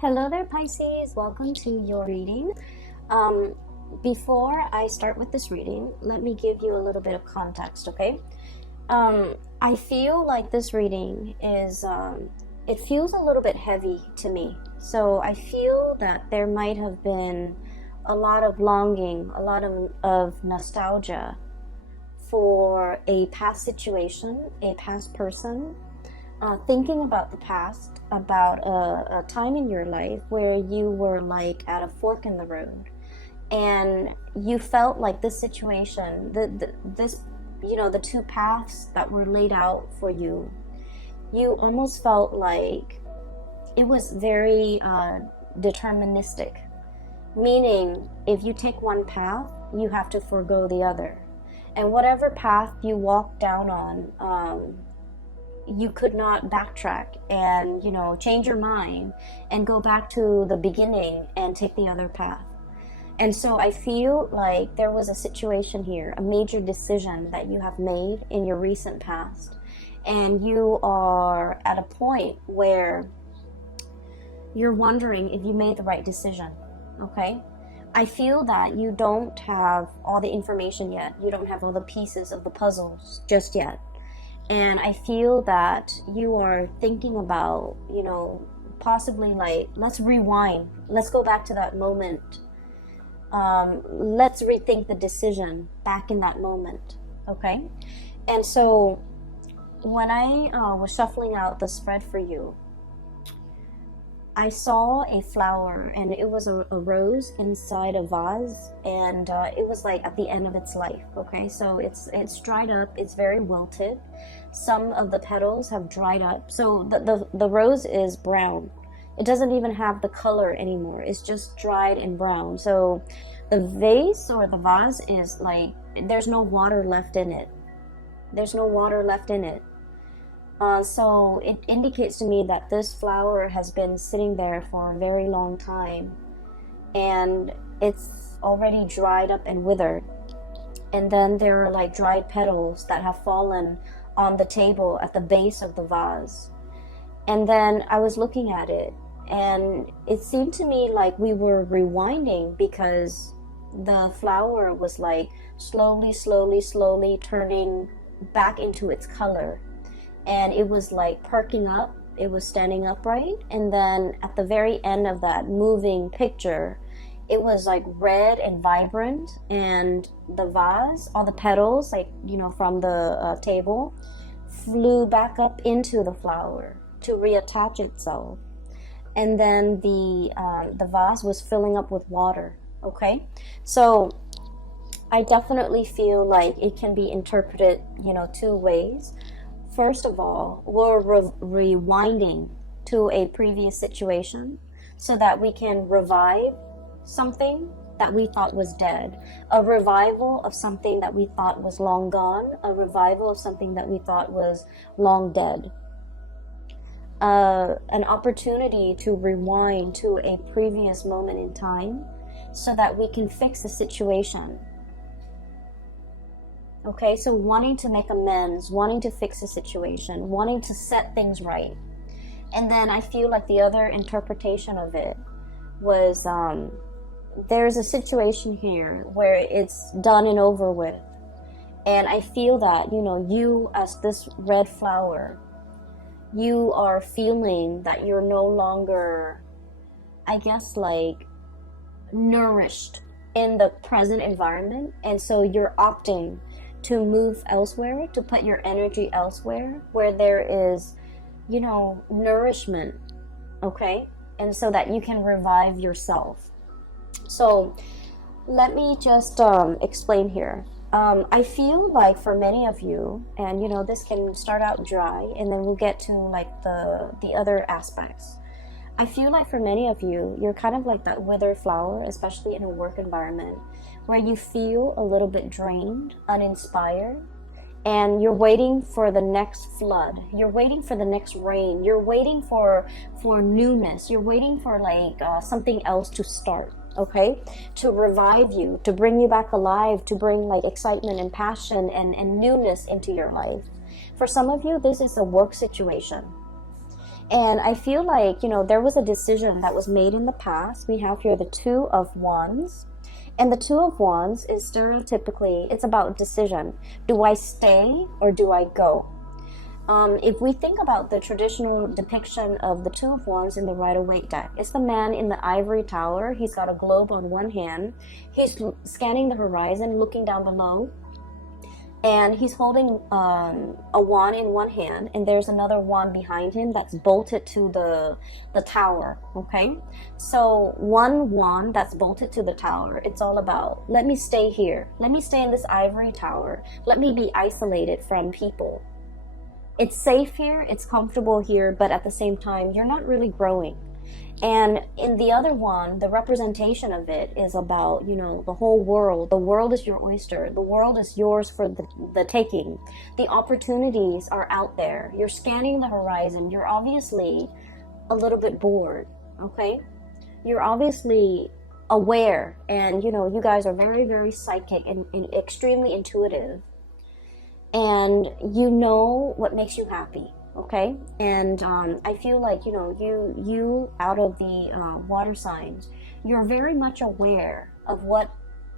Hello there, Pisces. Welcome to your reading. Before I start with this reading, let me give you a little bit of context, okay? I feel like this reading is, it feels a little bit heavy to me. So I feel that there might have been a lot of longing, a lot of nostalgia for a past situation, a past person, thinking about the past, about a time in your life where you were like at a fork in the road, and you felt like this situation, the two paths that were laid out for you, you almost felt like it was very deterministic, meaning if you take one path, you have to forego the other, and whatever path you walk down on, you could not backtrack and change your mind and go back to the beginning and take the other path. And so I feel like there was a situation here, a major decision that you have made in your recent past, and you are at a point where you're wondering if you made the right decision. Okay, I feel that you don't have all the information yet. You don't have all the pieces of the puzzles just yet. And I feel that you are thinking about, possibly like, let's rewind. Let's go back to that moment. Let's rethink the decision back in that moment. Okay? And so when I was shuffling out the spread for you, I saw a flower, and it was a rose inside a vase, and it was like at the end of its life. Okay, so it's dried up, it's very wilted. Some of the petals have dried up, so the rose is brown. It doesn't even have the color anymore, it's just dried and brown. So the vase or the vase is like, there's no water left in it. So it indicates to me that this flower has been sitting there for a very long time, and it's already dried up and withered. And then there are like dried petals that have fallen on the table at the base of the vase. And then I was looking at it, and it seemed to me like we were rewinding, because the flower was like slowly turning back into its color. And it was like perking up, it was standing upright, and then at the very end of that moving picture, it was like red and vibrant, and the vase, all the petals, like, from the table, flew back up into the flower to reattach itself. And then the vase was filling up with water. Okay, so I definitely feel like it can be interpreted, two ways. First of all, we're rewinding to a previous situation so that we can revive something that we thought was dead, a revival of something that we thought was long gone, a revival of something that we thought was long dead. An opportunity to rewind to a previous moment in time so that we can fix the situation. Okay, so wanting to make amends, wanting to fix the situation, wanting to set things right. And then I feel like the other interpretation of it was, there's a situation here where it's done and over with. And I feel that, you as this red flower, you are feeling that you're no longer, I guess, like, nourished in the present environment. And so you're opting to move elsewhere, to put your energy elsewhere where there is, nourishment, okay? And so that you can revive yourself. So let me just explain here. I feel like for many of you, and this can start out dry, and then we'll get to like the other aspects. I feel like for many of you, you're kind of like that withered flower, especially in a work environment, where you feel a little bit drained, uninspired, and you're waiting for the next flood. You're waiting for the next rain. You're waiting for newness. You're waiting for like something else to start, okay? To revive you, to bring you back alive, to bring like excitement and passion and newness into your life. For some of you, this is a work situation. And I feel like, there was a decision that was made in the past. We have here the Two of Wands. And the Two of Wands is stereotypically, it's about decision. Do I stay or do I go? If we think about the traditional depiction of the Two of Wands in the Rider-Waite deck, it's the man in the ivory tower. He's got a globe on one hand. He's scanning the horizon, looking down below. And he's holding a wand in one hand, and there's another wand behind him that's bolted to the tower, okay? So one wand that's bolted to the tower, it's all about, let me stay here. Let me stay in this ivory tower. Let me be isolated from people. It's safe here, it's comfortable here, but at the same time, you're not really growing. And in the other one, the representation of it is about, the whole world. The world is your oyster. The world is yours for the taking. The opportunities are out there. You're scanning the horizon. You're obviously a little bit bored, okay? You're obviously aware, and, you guys are very, very psychic and extremely intuitive. And you know what makes you happy. Okay, and I feel like, you out of the water signs, you're very much aware of what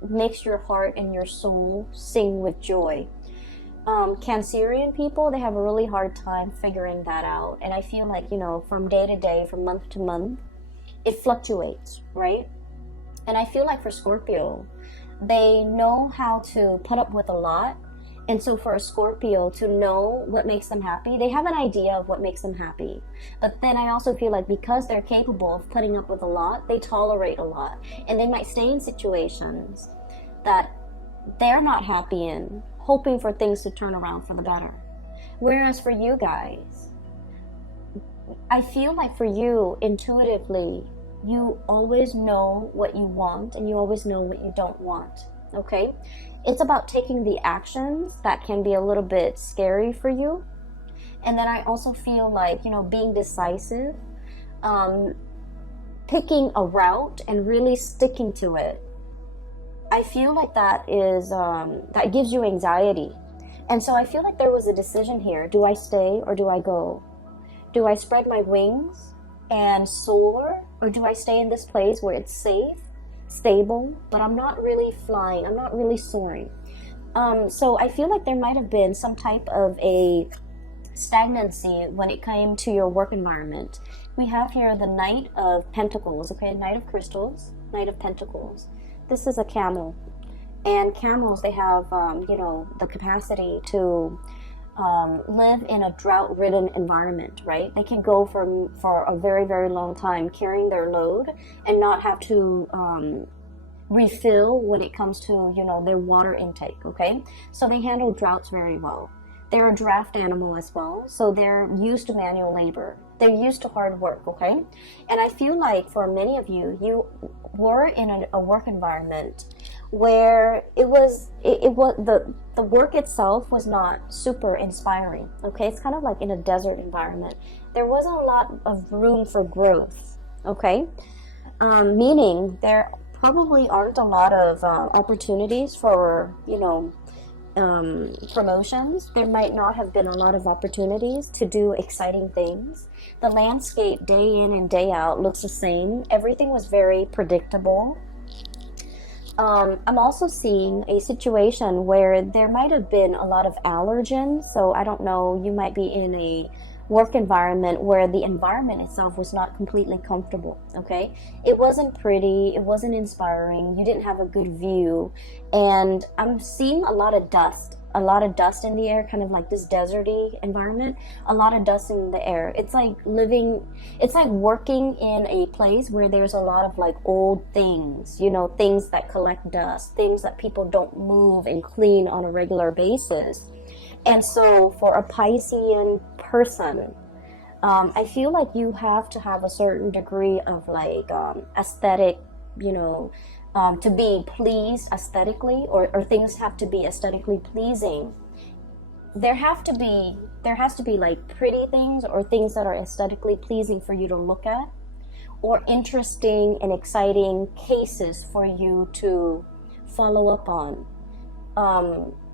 makes your heart and your soul sing with joy. Cancerian people, they have a really hard time figuring that out. And I feel like, from day to day, from month to month, it fluctuates, right? And I feel like for Scorpio, they know how to put up with a lot. And so for a Scorpio to know what makes them happy, they have an idea of what makes them happy. But then I also feel like because they're capable of putting up with a lot, they tolerate a lot. And they might stay in situations that they're not happy in, hoping for things to turn around for the better. Whereas for you guys, I feel like for you, intuitively, you always know what you want and you always know what you don't want, okay? It's about taking the actions that can be a little bit scary for you. And then I also feel like, being decisive, picking a route and really sticking to it. I feel like that is, that gives you anxiety. And so I feel like there was a decision here. Do I stay or do I go? Do I spread my wings and soar? Or do I stay in this place where it's safe, stable, but I'm not really flying, I'm not really soaring. So I feel like there might have been some type of a stagnancy when it came to your work environment. We have here the Knight of Pentacles, okay, Knight of Crystals, Knight of Pentacles. This is a camel, and camels, they have, the capacity to live in a drought-ridden environment, right? They can go for a very, very long time carrying their load and not have to refill when it comes to, their water intake, okay? So they handle droughts very well. They're a draft animal as well, so they're used to manual labor. They're used to hard work, okay? And I feel like for many of you, you were in a work environment where it was the work itself was not super inspiring, okay? It's kind of like in a desert environment. There wasn't a lot of room for growth, okay? Meaning there probably aren't a lot of opportunities for, promotions. There might not have been a lot of opportunities to do exciting things. The landscape day in and day out looks the same. Everything was very predictable. I'm also seeing a situation where there might have been a lot of allergens. So I don't know, you might be in a work environment where the environment itself was not completely comfortable, okay? It wasn't pretty, it wasn't inspiring, you didn't have a good view, and I'm seeing a lot of dust in the air, kind of like this deserty environment, a lot of dust in the air. It's like working in a place where there's a lot of like old things, things that collect dust, things that people don't move and clean on a regular basis. And so for a Piscean person, I feel like you have to have a certain degree of like aesthetic, to be pleased aesthetically, or things have to be aesthetically pleasing. There has to be like pretty things or things that are aesthetically pleasing for you to look at, or interesting and exciting cases for you to follow up on.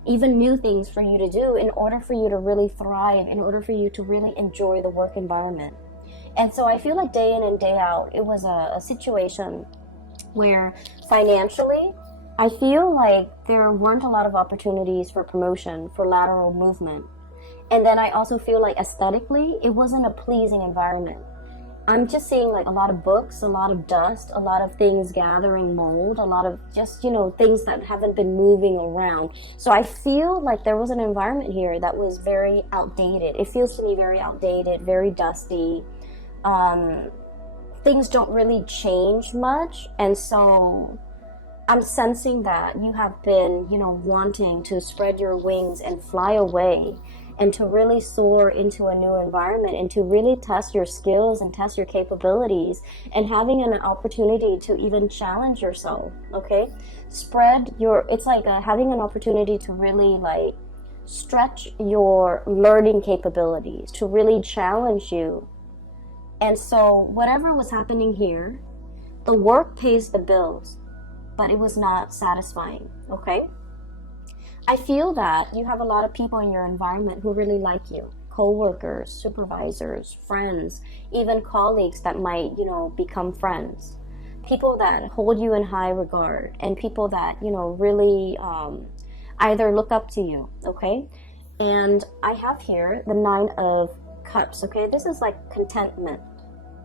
Even new things for you to do in order for you to really thrive, in order for you to really enjoy the work environment. And so I feel like day in and day out, it was a situation where financially, I feel like there weren't a lot of opportunities for promotion, for lateral movement. And then I also feel like aesthetically, it wasn't a pleasing environment. I'm just seeing like a lot of books, a lot of dust, a lot of things gathering mold, a lot of just, things that haven't been moving around. So I feel like there was an environment here that was very outdated. It feels to me very outdated, very dusty. Things don't really change much. And so I'm sensing that you have been, wanting to spread your wings and fly away and to really soar into a new environment and to really test your skills and test your capabilities and having an opportunity to even challenge yourself, okay? It's like having an opportunity to really like stretch your learning capabilities, to really challenge you. And so whatever was happening here, the work pays the bills, but it was not satisfying, okay? I feel that you have a lot of people in your environment who really like you. Co-workers, supervisors, friends, even colleagues that might, become friends. People that hold you in high regard and people that, really either look up to you, okay? And I have here the 9 of Cups, okay? This is like contentment,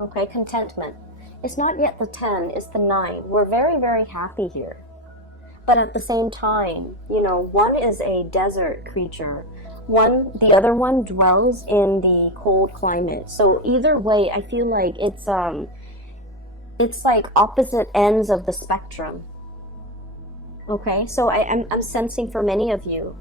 okay? Contentment. It's not yet the 10, it's the 9. We're very, very happy here. But at the same time, one is a desert creature. The other one dwells in the cold climate. So either way, I feel like it's like opposite ends of the spectrum. Okay, so I'm sensing for many of you,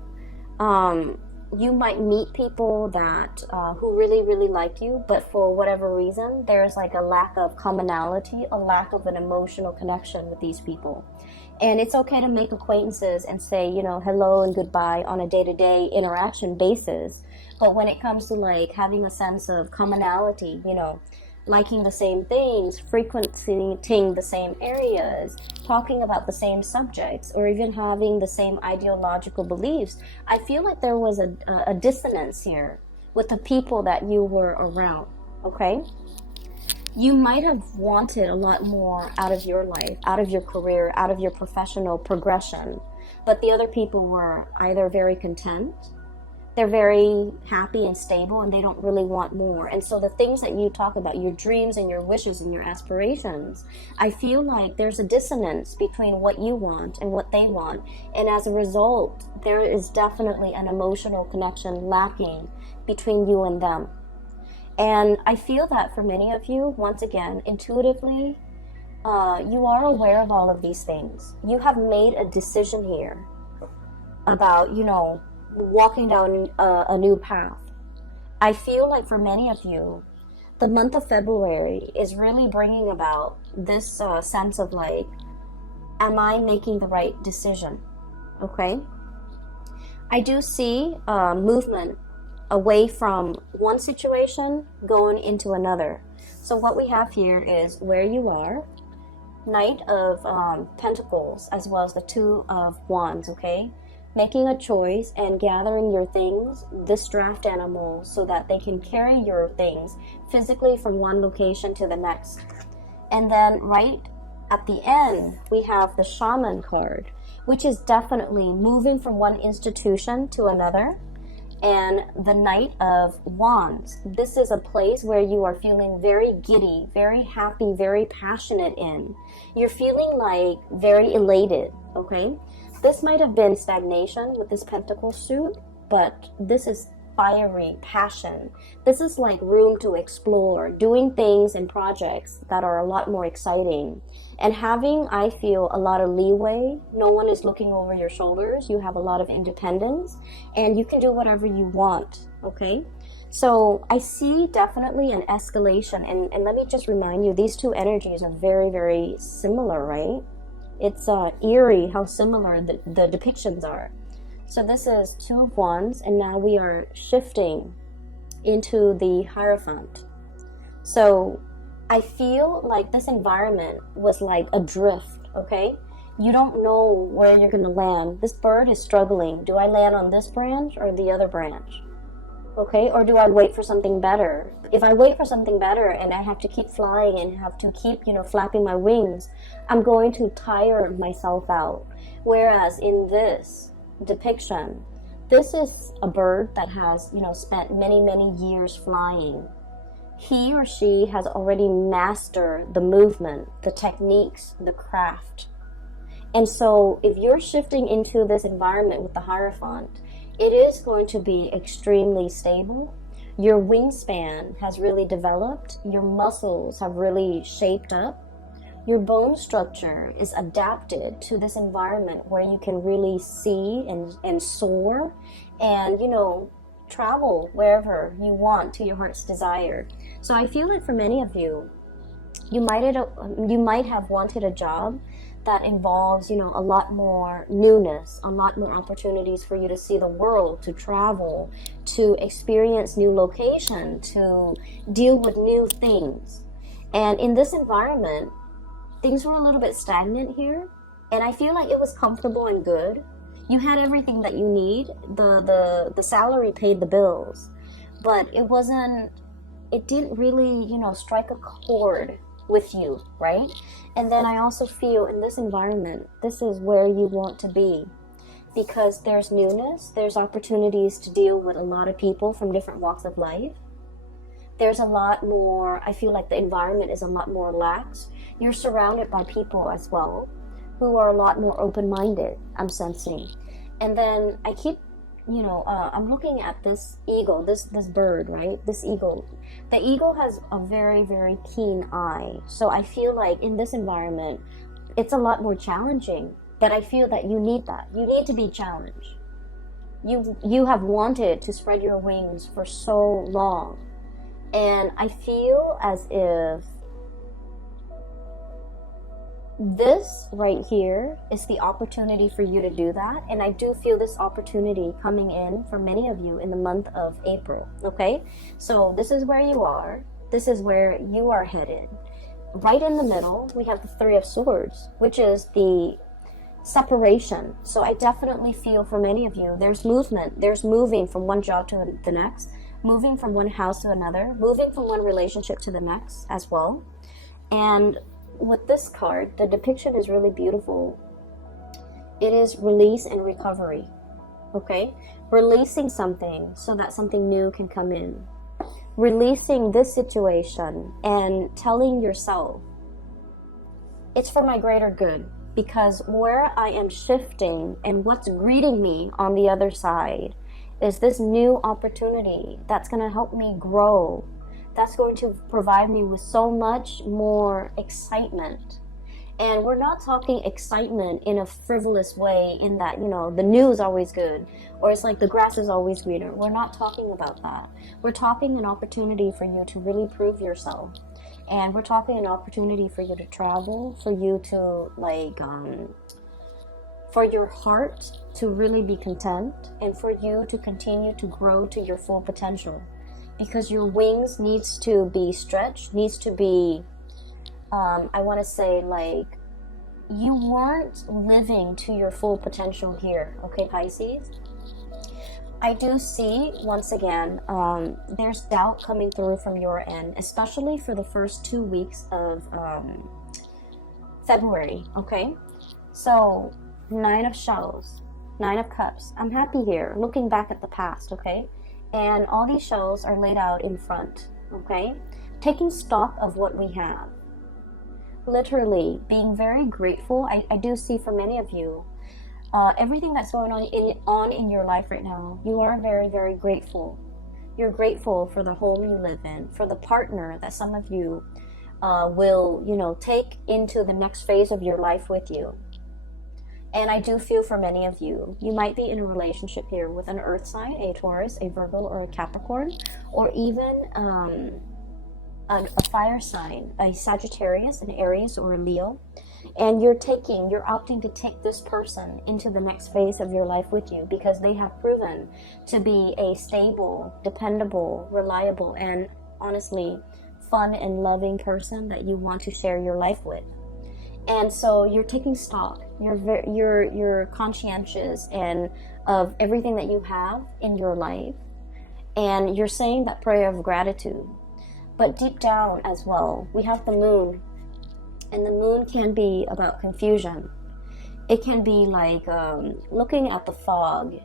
you might meet people that who really, really like you, but for whatever reason, there's like a lack of commonality, a lack of an emotional connection with these people. And it's okay to make acquaintances and say, hello and goodbye on a day-to-day interaction basis. But when it comes to like having a sense of commonality, liking the same things, frequenting the same areas, talking about the same subjects, or even having the same ideological beliefs, I feel like there was a dissonance here with the people that you were around, okay? You might have wanted a lot more out of your life, out of your career, out of your professional progression, but the other people were either very content, they're very happy and stable, and they don't really want more. And so the things that you talk about, your dreams and your wishes and your aspirations, I feel like there's a dissonance between what you want and what they want. And as a result, there is definitely an emotional connection lacking between you and them. And I feel that for many of you, once again, intuitively, you are aware of all of these things. You have made a decision here about, walking down a new path. I feel like for many of you, the month of February is really bringing about this sense of like, am I making the right decision? Okay? I do see movement away from one situation going into another. So what we have here is where you are, Knight of Pentacles, as well as the 2 of Wands, okay? Making a choice and gathering your things, this draft animal, so that they can carry your things physically from one location to the next. And then right at the end, we have the Shaman card, which is definitely moving from one institution to another. And the Knight of Wands. This is a place where you are feeling very giddy, very happy, very passionate in. You're feeling like very elated, okay? This might have been stagnation with this pentacle suit, but this is fiery passion. This is like room to explore, doing things and projects that are a lot more exciting. And having, I feel, a lot of leeway. No one is looking over your shoulders. You have a lot of independence and you can do whatever you want, okay? So I see definitely an escalation. And let me just remind you, these two energies are very, very similar, right? It's eerie how similar the depictions are. So this is 2 of Wands, and now we are shifting into the Hierophant. So I feel like this environment was like adrift, okay? You don't know where you're going to land. This bird is struggling. Do I land on this branch or the other branch? Okay, or do I wait for something better? If I wait for something better and I have to keep flying and have to keep, flapping my wings, I'm going to tire myself out. Whereas in this depiction, this is a bird that has, spent many, many years flying. He or she has already mastered the movement, the techniques, the craft. And so if you're shifting into this environment with the Hierophant, it is going to be extremely stable. Your wingspan has really developed. Your muscles have really shaped up. Your bone structure is adapted to this environment where you can really see and soar and, travel wherever you want to your heart's desire. So I feel like for many of you, you might have wanted a job that involves, a lot more newness, a lot more opportunities for you to see the world, to travel, to experience new location, to deal with new things. And in this environment, things were a little bit stagnant here, and I feel like it was comfortable and good. You had everything that you need. The salary paid the bills, but it didn't really, strike a chord with you, right? And then I also feel in this environment, this is where you want to be, because there's newness, there's opportunities to deal with a lot of people from different walks of life. There's a lot more, I feel like the environment is a lot more lax. You're surrounded by people as well who are a lot more open-minded, I'm sensing. And then I keep, I'm looking at this eagle, this bird, right? This eagle. The eagle has a very, very keen eye. So I feel like in this environment, it's a lot more challenging. But I feel that you need that. You need to be challenged. You have wanted to spread your wings for so long. And I feel as if this right here is the opportunity for you to do that. And I do feel this opportunity coming in for many of you in the month of April. Okay, so this is where you are. This is where you are headed. Right in the middle, we have the Three of Swords, which is the separation. So I definitely feel for many of you, there's movement. There's moving from one job to the next, moving from one house to another, moving from one relationship to the next as well. And with this card, the depiction is really beautiful. It is release and recovery. Okay? Releasing something so that something new can come in. Releasing this situation and telling yourself, it's for my greater good, because where I am shifting and what's greeting me on the other side is this new opportunity that's going to help me grow. That's going to provide me with so much more excitement. And we're not talking excitement in a frivolous way in that, the news is always good, or it's like the grass is always greener. We're not talking about that. We're talking an opportunity for you to really prove yourself. And we're talking an opportunity for you to travel, for you to for your heart to really be content, and for you to continue to grow to your full potential. Because your wings needs to be stretched, needs to be, I want to say, like, you weren't living to your full potential here, okay, Pisces? I do see, once again, there's doubt coming through from your end, especially for the first 2 weeks of February, okay? So, 9 of shells, 9 of cups. I'm happy here, looking back at the past, okay? And all these shells are laid out in front, okay? Taking stock of what we have. Literally being very grateful. I do see for many of you, everything that's going on in your life right now, you are very, very grateful. You're grateful for the home you live in, for the partner that some of you will, take into the next phase of your life with you. And I do feel for many of you, you might be in a relationship here with an earth sign, a Taurus, a Virgo, or a Capricorn, or even a fire sign, a Sagittarius, an Aries, or a Leo. And you're opting to take this person into the next phase of your life with you, because they have proven to be a stable, dependable, reliable, and honestly fun and loving person that you want to share your life with. And so you're taking stock, you're conscientious and of everything that you have in your life. And you're saying that prayer of gratitude. But deep down as well, we have the moon. And the moon can be about confusion. It can be like looking at the fog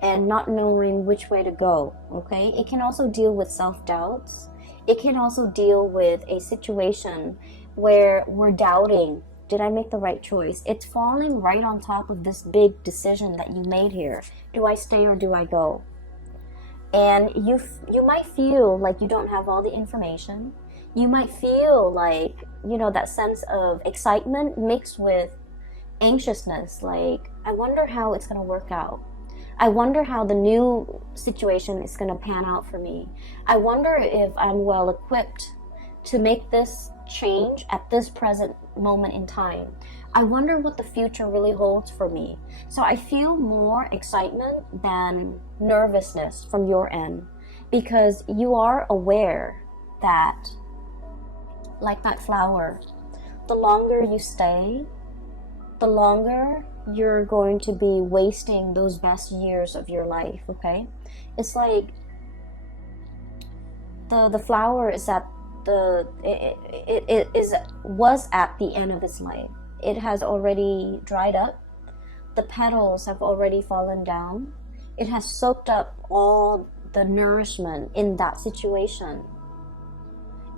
and not knowing which way to go, okay? It can also deal with self-doubts. It can also deal with a situation where we're doubting, did I make the right choice? It's falling right on top of this big decision that you made here. Do I stay or do I go? And you might feel like you don't have all the information. You might feel like, you know, that sense of excitement mixed with anxiousness, like, I wonder how it's going to work out. I wonder how the new situation is going to pan out for me. I wonder if I'm well equipped to make this change at this present moment in time. I wonder what the future really holds for me. So I feel more excitement than nervousness from your end, because you are aware that, like that flower, the longer you stay, the longer you're going to be wasting those best years of your life, okay? It's like the flower is at was at the end of its life. It has already dried up. The petals have already fallen down. It has soaked up all the nourishment in that situation.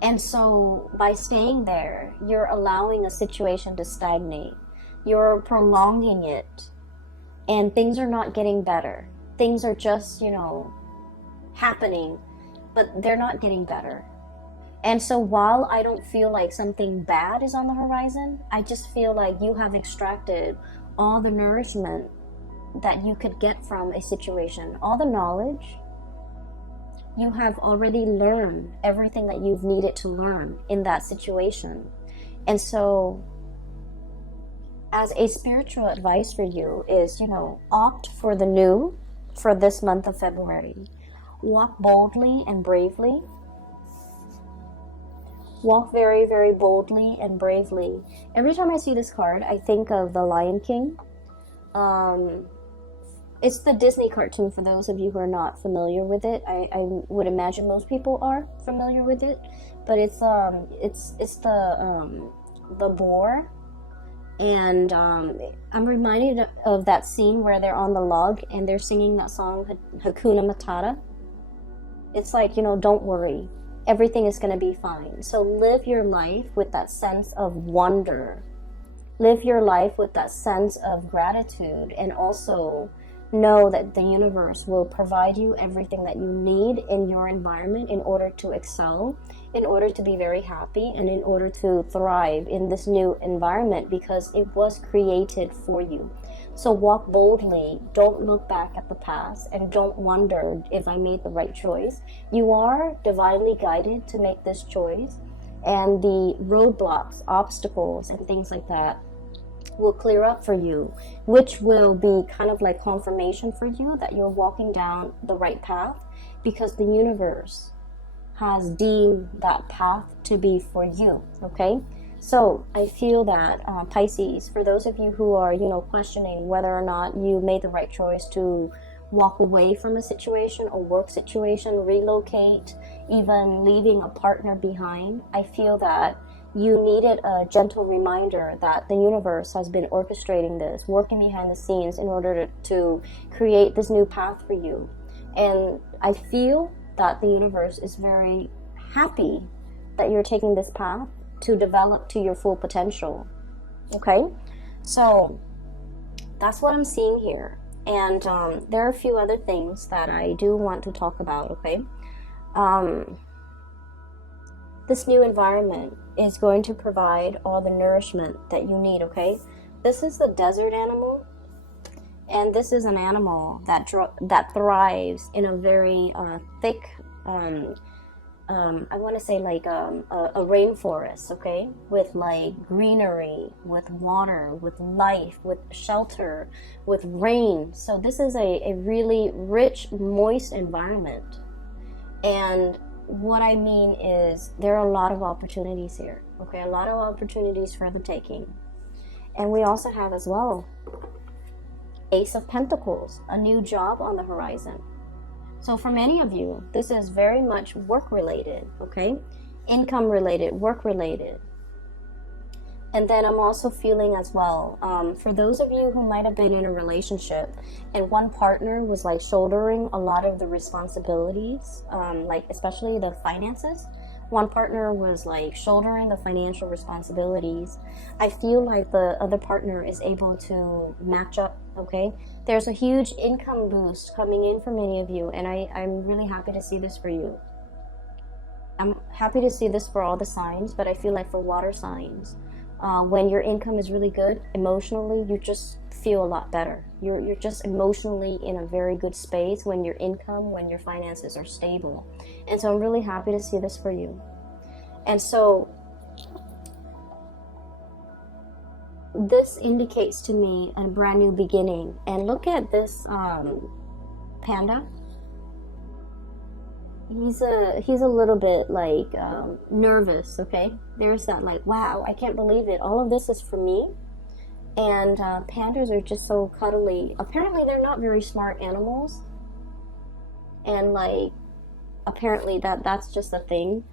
And so by staying there, you're allowing a situation to stagnate. You're prolonging it. And things are not getting better. Things are just, you know, happening, but they're not getting better. And so while I don't feel like something bad is on the horizon, I just feel like you have extracted all the nourishment that you could get from a situation, all the knowledge. You have already learned everything that you've needed to learn in that situation. And so as a spiritual advice for you is, you know, opt for the new for this month of February. Walk boldly and bravely. Walk very, very boldly and bravely. Every time I see this card, I think of the Lion King. It's the Disney cartoon for those of you who are not familiar with it. I would imagine most people are familiar with it. But it's the boar. And I'm reminded of that scene where they're on the log and they're singing that song, Hakuna Matata. It's like, you know, don't worry. Everything is going to be fine. So live your life with that sense of wonder. Live your life with that sense of gratitude, and also know that the universe will provide you everything that you need in your environment in order to excel, in order to be very happy, and in order to thrive in this new environment, because it was created for you. So walk boldly, don't look back at the past, and don't wonder if I made the right choice. You are divinely guided to make this choice, and the roadblocks, obstacles, and things like that will clear up for you, which will be kind of like confirmation for you that you're walking down the right path, because the universe has deemed that path to be for you, okay? So I feel that Pisces, for those of you who are, you know, questioning whether or not you made the right choice to walk away from a situation or work situation, relocate, even leaving a partner behind, I feel that you needed a gentle reminder that the universe has been orchestrating this, working behind the scenes in order to create this new path for you. And I feel that the universe is very happy that you're taking this path to develop to your full potential. Okay? So that's what I'm seeing here. And there are a few other things that I do want to talk about, okay? This new environment is going to provide all the nourishment that you need, okay? This is the desert animal, and this is an animal that thrives in a very thick, I want to say like a rainforest, okay? With like greenery, with water, with life, with shelter, with rain. So this is a really rich, moist environment. And what I mean is there are a lot of opportunities here, okay? A lot of opportunities for the taking. And we also have as well Ace of Pentacles, a new job on the horizon. So for many of you, this is very much work related, okay? Income related, work related. And then I'm also feeling as well, for those of you who might have been in a relationship and one partner was like shouldering a lot of the responsibilities, like especially the finances, one partner was like shouldering the financial responsibilities. I feel like the other partner is able to match up, okay? There's a huge income boost coming in for many of you, and I'm really happy to see this for you. I'm happy to see this for all the signs, but I feel like for water signs, when your income is really good, emotionally, you just feel a lot better. You're just emotionally in a very good space when your income, when your finances are stable. And so I'm really happy to see this for you. And so this indicates to me a brand new beginning. And look at this panda. He's a little bit like nervous, okay? There's that like, wow, I can't believe it. All of this is for me. And pandas are just so cuddly. Apparently they're not very smart animals. And like, apparently that's just a thing.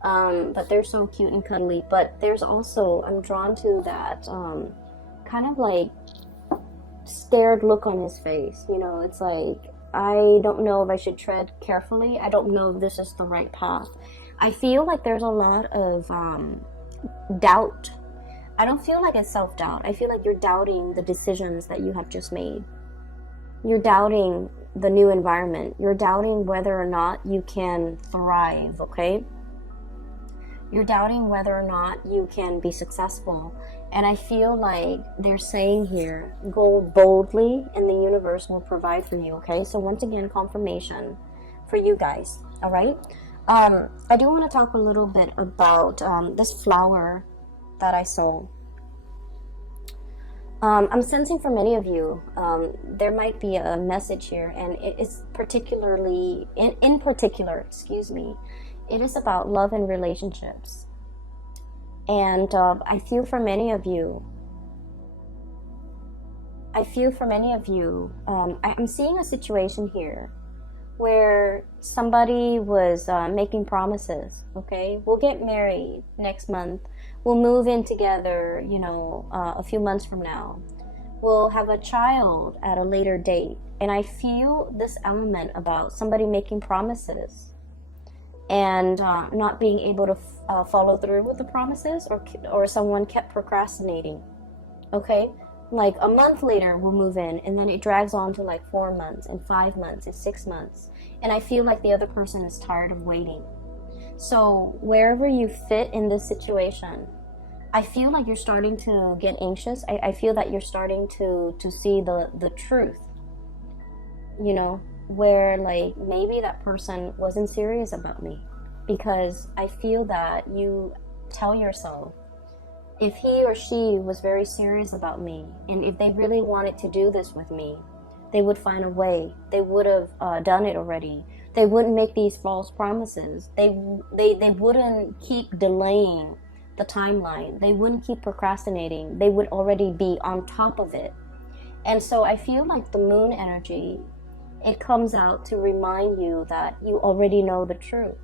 But they're so cute and cuddly. But there's also, I'm drawn to that kind of like scared look on his face. You know, it's like, I don't know if I should tread carefully. I don't know if this is the right path. I feel like there's a lot of doubt. I don't feel like it's self-doubt. I feel like you're doubting the decisions that you have just made. You're doubting the new environment. You're doubting whether or not you can thrive, okay? You're doubting whether or not you can be successful. And I feel like they're saying here, go boldly and the universe will provide for you, okay? So once again, confirmation for you guys, all right? I do want to talk a little bit about this flower that I saw. I'm sensing for many of you, there might be a message here, and it is particularly, in particular, excuse me, it is about love and relationships. And I feel for many of you, I'm seeing a situation here where somebody was making promises, okay? We'll get married next month. We'll move in together, you know, a few months from now. We'll have a child at a later date. And I feel this element about somebody making promises and not being able to follow through with the promises, or someone kept procrastinating, okay? Like a month later we'll move in, and then it drags on to like 4 months and 5 months and 6 months, and I feel like the other person is tired of waiting. So wherever you fit in this situation, I feel like you're starting to get anxious. I feel that you're starting to see the truth, you know, where like maybe that person wasn't serious about me, because I feel that you tell yourself, if he or she was very serious about me, and if they really wanted to do this with me, they would find a way. They would have done it already. They wouldn't make these false promises. They wouldn't keep delaying the timeline. They wouldn't keep procrastinating. They would already be on top of it. And so I feel like the moon energy, it comes out to remind you that you already know the truth.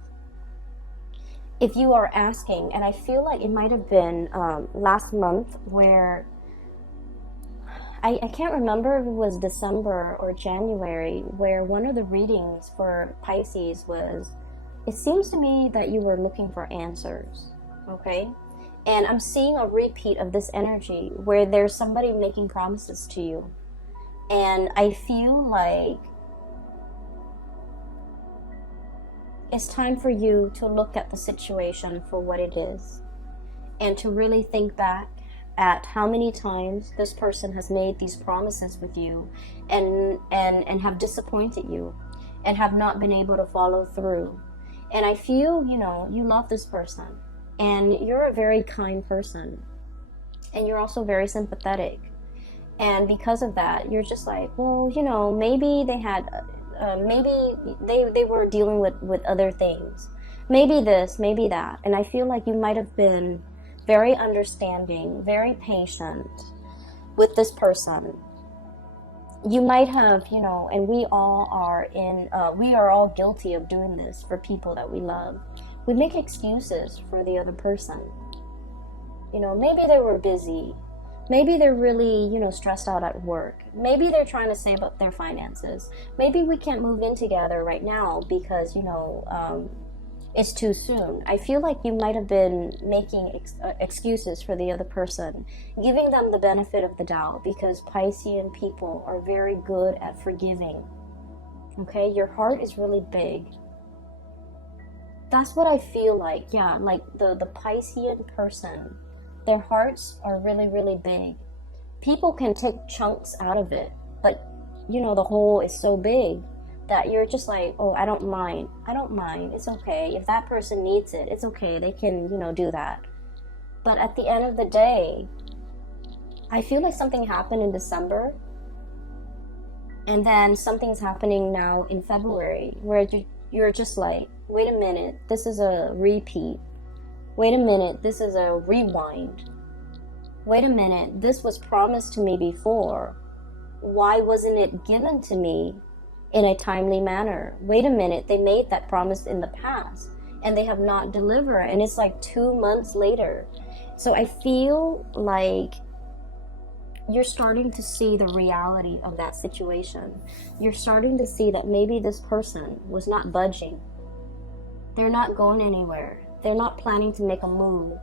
If you are asking, and I feel like it might have been last month, where I can't remember if it was December or January, where one of the readings for Pisces was, it seems to me that you were looking for answers, okay? And I'm seeing a repeat of this energy where there's somebody making promises to you. And I feel like it's time for you to look at the situation for what it is, and to really think back at how many times this person has made these promises with you and have disappointed you and have not been able to follow through. And I feel, you know, you love this person, and you're a very kind person, and you're also very sympathetic. And because of that, you're just like, well, you know, maybe they had maybe they were dealing with other things, maybe this, maybe that. And I feel like you might have been very understanding, very patient with this person, you might have, and we are all guilty of doing this for people that we love. We make excuses for the other person. Maybe they were busy. Maybe they're really, stressed out at work. Maybe they're trying to save up their finances. Maybe we can't move in together right now because, it's too soon. I feel like you might have been making excuses for the other person, giving them the benefit of the doubt, because Piscean people are very good at forgiving. Okay, your heart is really big. That's what I feel like. Yeah, like the Piscean person, their hearts are really, really big. People can take chunks out of it, but the hole is so big that you're just like, oh, I don't mind. It's okay. If that person needs it, it's okay. They can, do that. But at the end of the day, I feel like something happened in December, and then something's happening now in February, where you're just like, wait a minute, this is a repeat. Wait a minute, this is a rewind. Wait a minute, this was promised to me before. Why wasn't it given to me in a timely manner? Wait a minute, they made that promise in the past and they have not delivered, and it's like 2 months later. So I feel like you're starting to see the reality of that situation. You're starting to see that maybe this person was not budging. They're not going anywhere. They're not planning to make a move.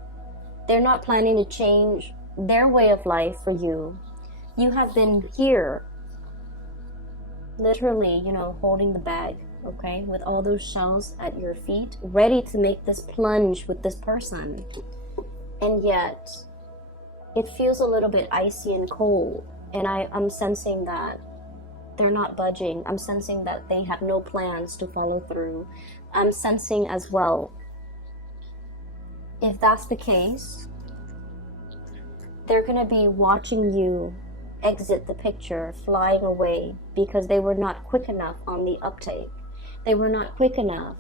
They're not planning to change their way of life for you. You have been here, literally, holding the bag, okay, with all those shells at your feet, ready to make this plunge with this person. And yet, it feels a little bit icy and cold. And I'm sensing that they're not budging. I'm sensing that they have no plans to follow through. I'm sensing as well, if that's the case, they're going to be watching you exit the picture, flying away, because they were not quick enough on the uptake. They were not quick enough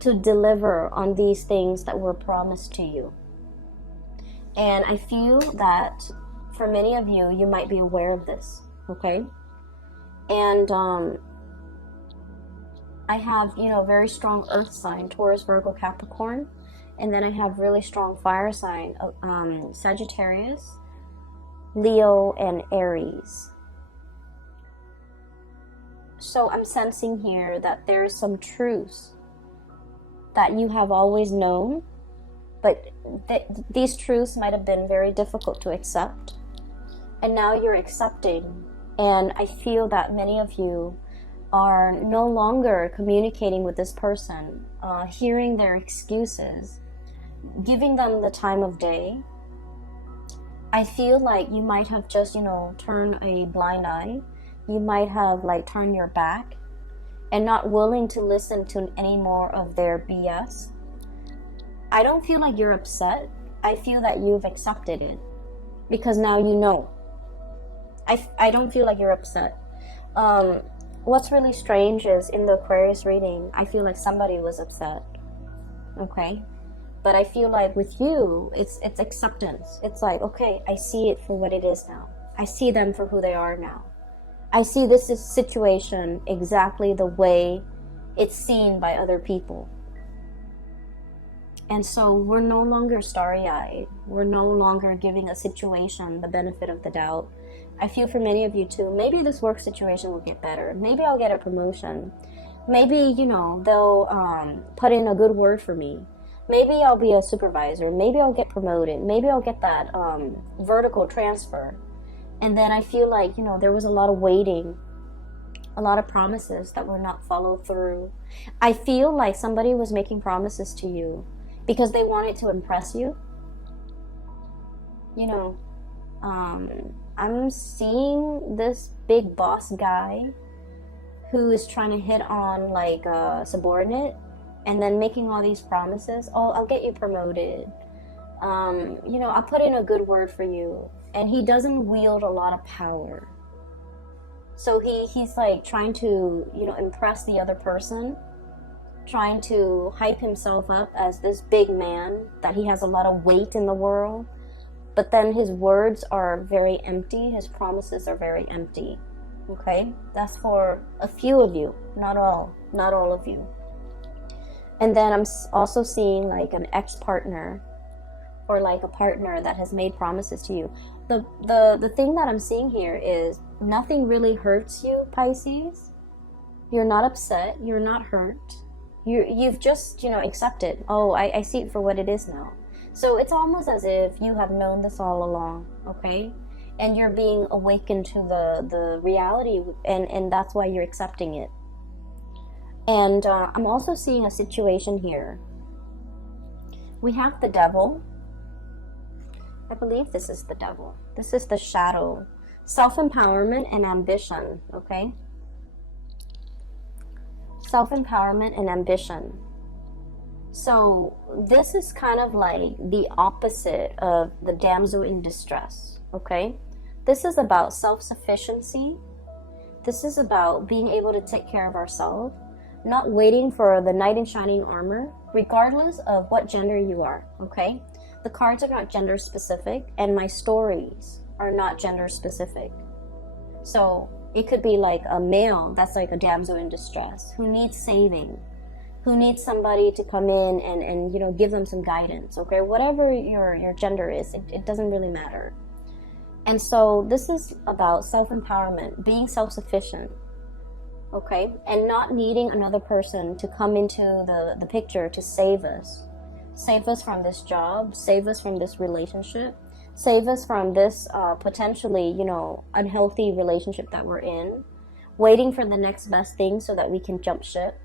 to deliver on these things that were promised to you. And I feel that for many of you, you might be aware of this, okay? And I have, very strong earth sign, Taurus, Virgo, Capricorn. And then I have really strong fire sign, Sagittarius, Leo, and Aries. So I'm sensing here that there's some truths that you have always known, but these truths might have been very difficult to accept. And now you're accepting. And I feel that many of you are no longer communicating with this person, hearing their excuses, giving them the time of day. I feel like you might have just, turned a blind eye. You might have turned your back and not willing to listen to any more of their BS. I don't feel like you're upset. I feel that you've accepted it because now you know. I don't feel like you're upset. What's really strange is in the Aquarius reading, I feel like somebody was upset. Okay? But I feel like with you, it's acceptance. It's like, okay, I see it for what it is now. I see them for who they are now. I see this situation exactly the way it's seen by other people. And so we're no longer starry-eyed. We're no longer giving a situation the benefit of the doubt. I feel for many of you too, maybe this work situation will get better. Maybe I'll get a promotion. Maybe, they'll put in a good word for me. Maybe I'll be a supervisor. Maybe I'll get promoted. Maybe I'll get that vertical transfer. And then I feel like, there was a lot of waiting, a lot of promises that were not followed through. I feel like somebody was making promises to you because they wanted to impress you. I'm seeing this big boss guy who is trying to hit on a subordinate and then making all these promises. Oh, I'll get you promoted. I'll put in a good word for you. And he doesn't wield a lot of power. So he's trying to, impress the other person, trying to hype himself up as this big man, that he has a lot of weight in the world. But then his words are very empty. His promises are very empty. Okay, that's for a few of you, not all of you. And then I'm also seeing like an ex-partner, or like a partner that has made promises to you. The thing that I'm seeing here is nothing really hurts you, Pisces. You're not upset, you're not hurt. You've just, accepted. Oh, I see it for what it is now. So it's almost as if you have known this all along, okay? And you're being awakened to the reality, and that's why you're accepting it. And I'm also seeing a situation here. We have the devil. I believe this is the devil. This is the shadow. Self-empowerment and ambition, okay? Self-empowerment and ambition. So this is kind of like the opposite of the damsel in distress, okay? This is about self-sufficiency. This is about being able to take care of ourselves, not waiting for the knight in shining armor, regardless of what gender you are, okay? The cards are not gender specific, and my stories are not gender specific. So it could be like a male that's like a damsel in distress who needs saving, who needs somebody to come in and give them some guidance, okay? Whatever your gender is, it doesn't really matter. And so this is about self-empowerment, being self-sufficient, okay? And not needing another person to come into the picture to save us. Save us from this job, save us from this relationship, save us from this potentially, unhealthy relationship that we're in, waiting for the next best thing so that we can jump ship.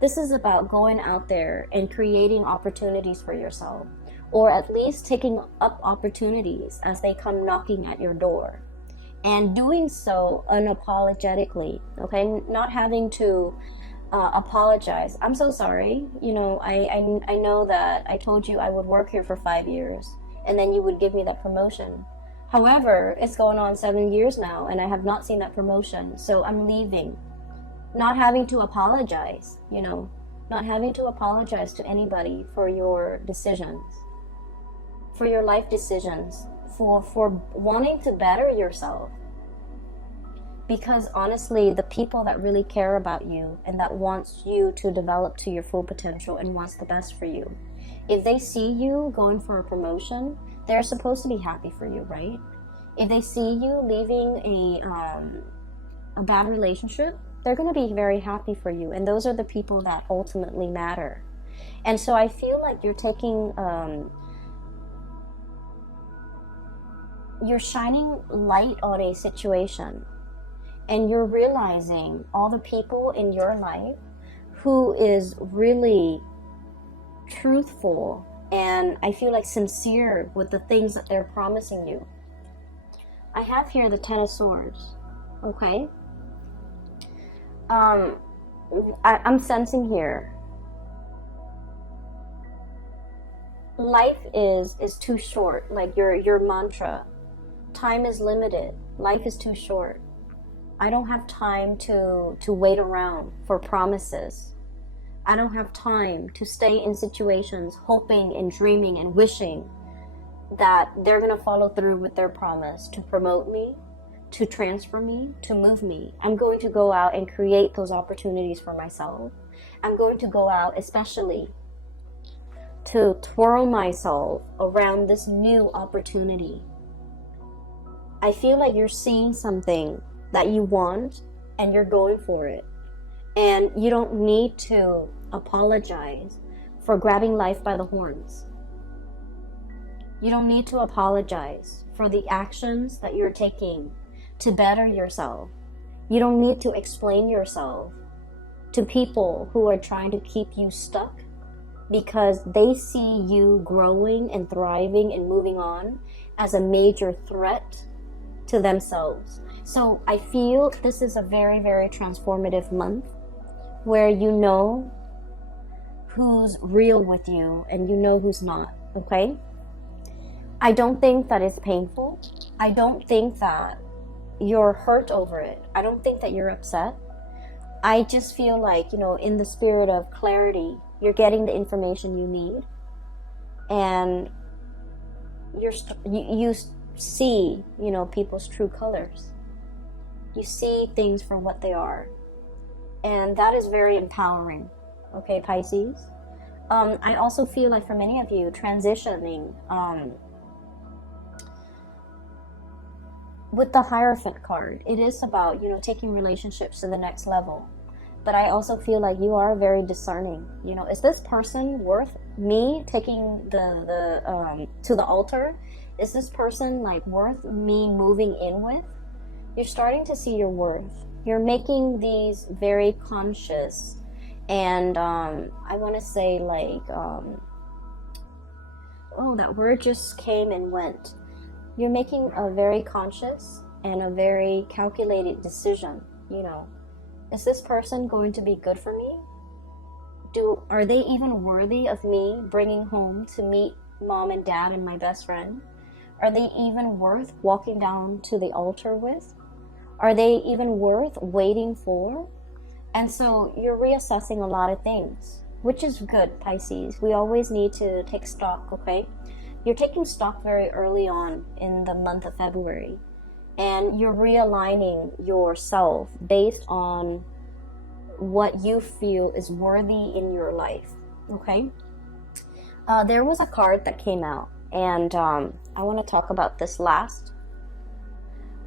This is about going out there and creating opportunities for yourself, or at least taking up opportunities as they come knocking at your door, and doing so unapologetically, okay? Not having to apologize. I'm so sorry. I know that I told you I would work here for 5 years and then you would give me that promotion. However, it's going on 7 years now and I have not seen that promotion, so I'm leaving. Not having to apologize, not having to apologize to anybody for your decisions, for your life decisions, for wanting to better yourself. Because honestly, the people that really care about you and that wants you to develop to your full potential and wants the best for you, if they see you going for a promotion, they're supposed to be happy for you, right? If they see you leaving a bad relationship, they're going to be very happy for you. And those are the people that ultimately matter. And so I feel like you're taking, you're shining light on a situation. And you're realizing all the people in your life who is really truthful and I feel like sincere with the things that they're promising you. I have here the Ten of Swords, okay? I'm sensing here, life is too short, like your mantra. Time is limited. Life is too short. I don't have time to wait around for promises. I don't have time to stay in situations hoping and dreaming and wishing that they're going to follow through with their promise to promote me, to transfer me, to move me. I'm going to go out and create those opportunities for myself. I'm going to go out especially to twirl myself around this new opportunity. I feel like you're seeing something that you want and you're going for it. And you don't need to apologize for grabbing life by the horns. You don't need to apologize for the actions that you're taking to better yourself. You don't need to explain yourself to people who are trying to keep you stuck because they see you growing and thriving and moving on as a major threat to themselves. So I feel this is a very, very transformative month where you know who's real with you and you know who's not, okay? I don't think that it's painful. I don't think that you're hurt over it. I don't think that you're upset. I just feel like, in the spirit of clarity, you're getting the information you need and you see, people's true colors. You see things for what they are. And that is very empowering. Okay, Pisces. I also feel like for many of you, transitioning with the Hierophant card, it is about, you know, taking relationships to the next level. But I also feel like you are very discerning. You know, is this person worth me taking to the altar? Is this person like worth me moving in with? You're starting to see your worth. You're making these very conscious and I want to say like oh, that word just came and went. You're making a very conscious and a very calculated decision. You know, is this person going to be good for me? Are they even worthy of me bringing home to meet mom and dad and my best friend? Are they even worth walking down to the altar with? Are they even worth waiting for? And so you're reassessing a lot of things, which is good, Pisces. We always need to take stock, okay? You're taking stock very early on in the month of February, and you're realigning yourself based on what you feel is worthy in your life, okay? There was a card that came out, and I want to talk about this last.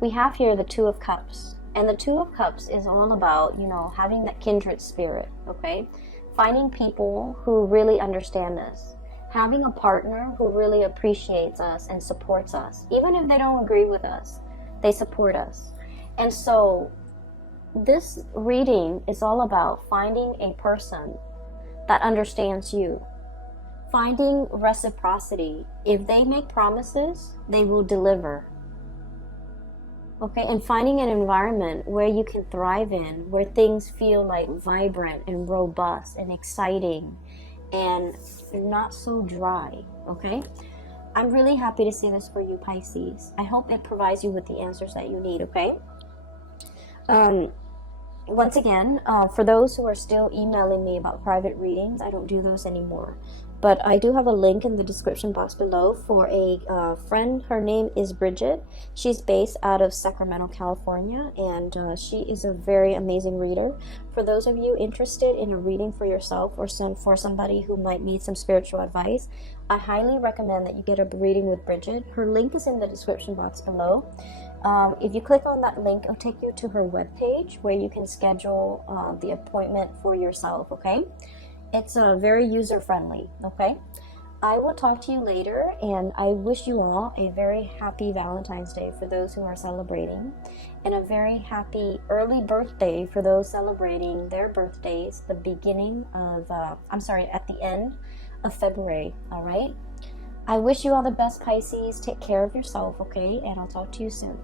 We have here the Two of Cups. And the Two of Cups is all about, you know, having that kindred spirit, okay? Finding people who really understand us. Having a partner who really appreciates us and supports us. Even if they don't agree with us, they support us. And so this reading is all about finding a person that understands you. Finding reciprocity. If they make promises, they will deliver. Okay, and finding an environment where you can thrive in, where things feel like vibrant and robust and exciting and not so dry, okay? I'm really happy to see this for you, Pisces. I hope it provides you with the answers that you need, okay? Once again, for those who are still emailing me about private readings, I don't do those anymore. But I do have a link in the description box below for a friend. Her name is Bridget. She's based out of Sacramento, California, and she is a very amazing reader. For those of you interested in a reading for yourself or for somebody who might need some spiritual advice, I highly recommend that you get a reading with Bridget. Her link is in the description box below. If you click on that link, it'll take you to her webpage where you can schedule the appointment for yourself, okay? It's very user-friendly, okay? I will talk to you later, and I wish you all a very happy Valentine's Day for those who are celebrating, and a very happy early birthday for those celebrating their birthdays at the end of February, all right? I wish you all the best, Pisces. Take care of yourself, okay? And I'll talk to you soon.